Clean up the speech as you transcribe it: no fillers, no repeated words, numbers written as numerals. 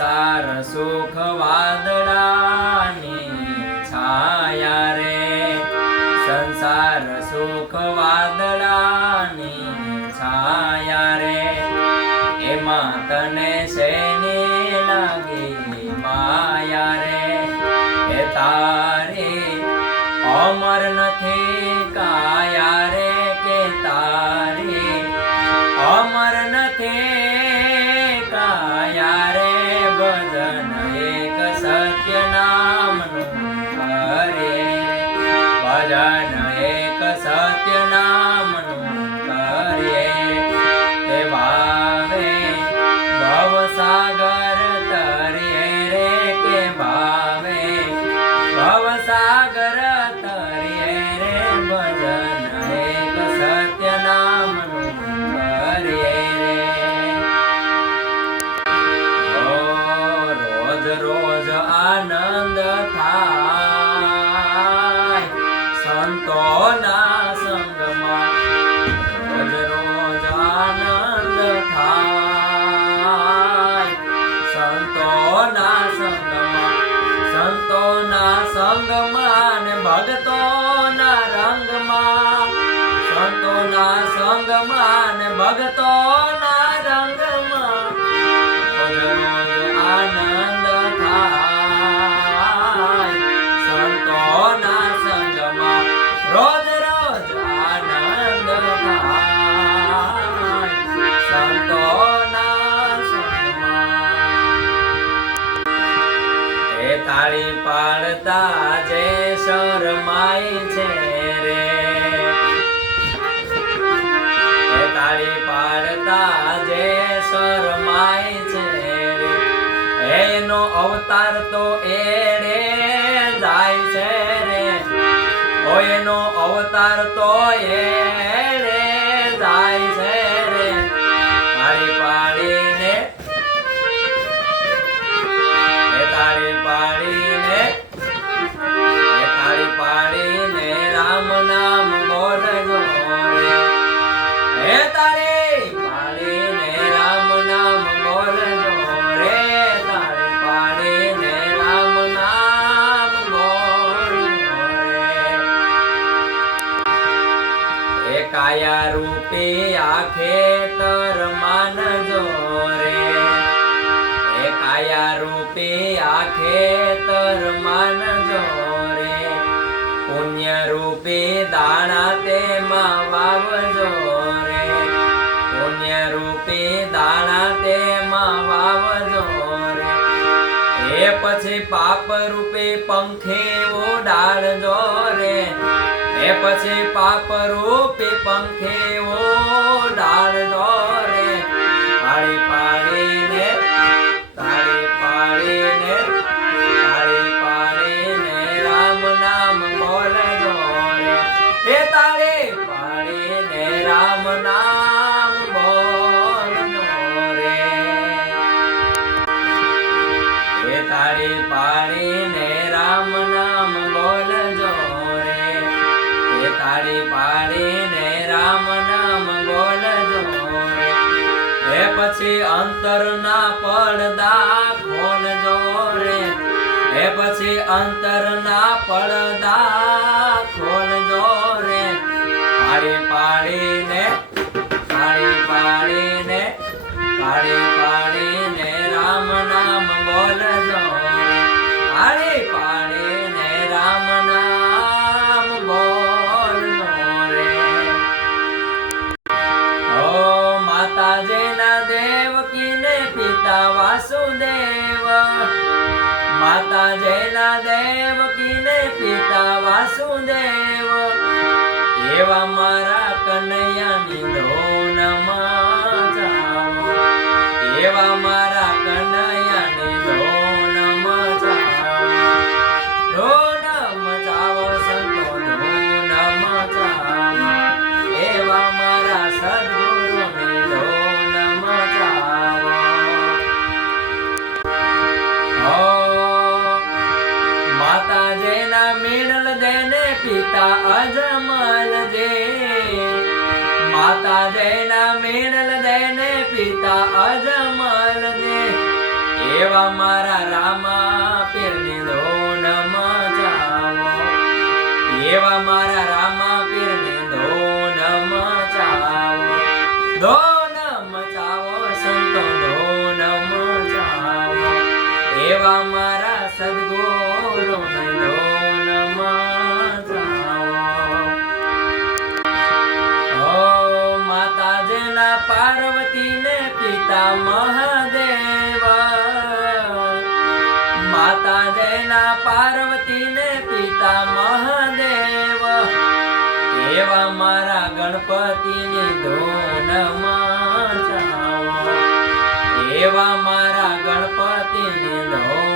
સંસાર સુખ વાદળાની છાયા રે, સંસાર સુખ વાદળાની છાયા રે, એમાં તને શેની લાગી માયા રે, એ તારી અમર નથી કાયા રે, કે તારી અમર નથી કાયા રે, ભજન એક સત્ય નામનું કરે, ભજન એક સત્ય નામનું કરે, તે ભાવે ભવસાગર તરીએ રે, કે ભાવે ભવસાગર તરીએ રે, ભજન એક સત્ય નામનું કરીએ રે. રોજ રોજ આનંદ થાય સંતોના સંગમાં, રોજ રોજ આનંદ થાય સંતોના સંગમાં, સંતોના સંગમાં ને ભક્તોના રંગમાં, સંતોના સંગમાં ને ભક્તોના રંગમાં, રોજ રોજ આનંદ થાય સંતોના સંગમાં, રોજ રોજ આનંદ થાય સંતોના સંગમાં. એ તાળી પાડતા જે શરમાય છે રે, એ તાળી પાડતા જે શરમાય છે રે, એનો અવતાર તો એડે જાય છે રે, ઓ એનો અવતાર તો એડે જાય છે રે, તાળી પાડીને તાળી પાડીને, તાળી પાડીને રામ નામ બોલજો રે, હે તાળી પાડીને રામ નામ બોલજો રે, તાળી પાડીને રામ નામ બોલજો રે. એ કાયા રૂપી આંખે તર માનજો રે, એ કાયા રૂપી આંખે તર માનજો રે, પુણ્ય રૂપી દાણા તેમાં વાવજો રે, પુણ્ય રૂપી દાણા તેમાં વાવજો રે, એ પછી પાપ રૂપી પંખે ઉડાડજો રે, એ પછી પાપ રૂપી પંખે ઉડાડજો રે, તાળી પાડીને તાળી પાડીને, તાળી પાડીને રામ નામ બોલજો રે, એ તાળી પાડીને રામ નામ બોલજો રે, એ તાળી પાડીને રામ નામ બોલજો રે, એ તાળી પાડીને રામ નામ બોલજો રે, એ પછી અંતરના પડદા ખોલજો રે, એ પછી અંતરના પડદા ખોલજો રે, તાળી પાડીને તાળી પાડીને, તાળી પાડીને રામ નામ બોલજો રે, તાળી પાડીને રામ નામ બોલજો રે. ઓ માતાજીના દેવકીને પિતા વાસુદેવ, માતાજીના દેવકીને પિતા વાસુદેવ, એવા મારા કનૈયાની ધૂનમાં જાઓ, એવા મારા કનૈયાની ધૂનમાં જાઓ, ધૂનમાં જાઓ સંતો ધૂનમાં જાઓ, એવા મારા સદગુરુની ધૂનમાં જાઓ. માતાજીના મીણલ દેને પિતા અજમલ દે, માતાજીના મીણલ દેને પિતા અજમલ દે, એવા મારા રામા પીરને ધોન મચાવો, એવા મારા રામા પીરને ધોન મચાવો, ધોન મચાવો સંતો ધોન મચાવો, એવા મારા સદગુરુને ધોન મચાવો. ઓ માતાજીના પાર્વતીને પિતા મહાદેવ, માતાજીના પાર્વતીને પિતા મહાદેવ, એવા મારા ગણપતિને ધોન મચાવો, એવા મારા ગણપતિને ધોન